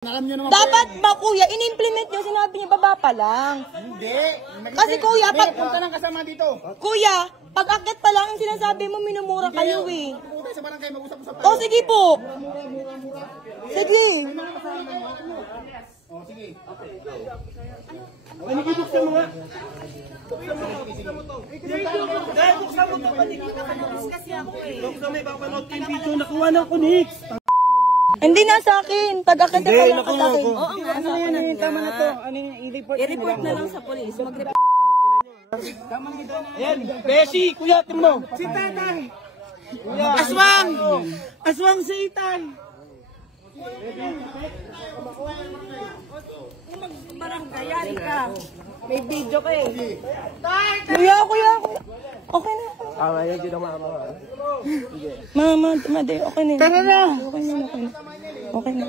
Alam nyo naman dapat ba kuya, in-implement nyo, sinabi niya baba pa lang. Hindi. Kasi kuya, pag... punta ng kasama dito. Kuya, pag akit pa lang yung sinasabi mo, minumura kayo eh. Punta sa barangay, mag-usap-usap tayo. O sige po. Sige. O sige. Ano buksan mo nga? Buksan mo to. Dahil buksan mo to, panikita ka ng kasi ako eh. Buksan mo, papanood ko yung video, nakuha ng Kunix. Hindi na sa akin. Pag-akit pa lang sa akin. Oo nga, sa akin na. Tama na to. Ano yung i-report? I-report na lang sa police. Mag-report. Ayan, Beshi, kuya, mo. Si Tatay. Aswang! Aswang si Itay. Kung mag-barangayari ka, may video ka eh. Kuya. Okay na. Ayan, dito mama. Mama, okay na. Tara na! Okay na. Okay na.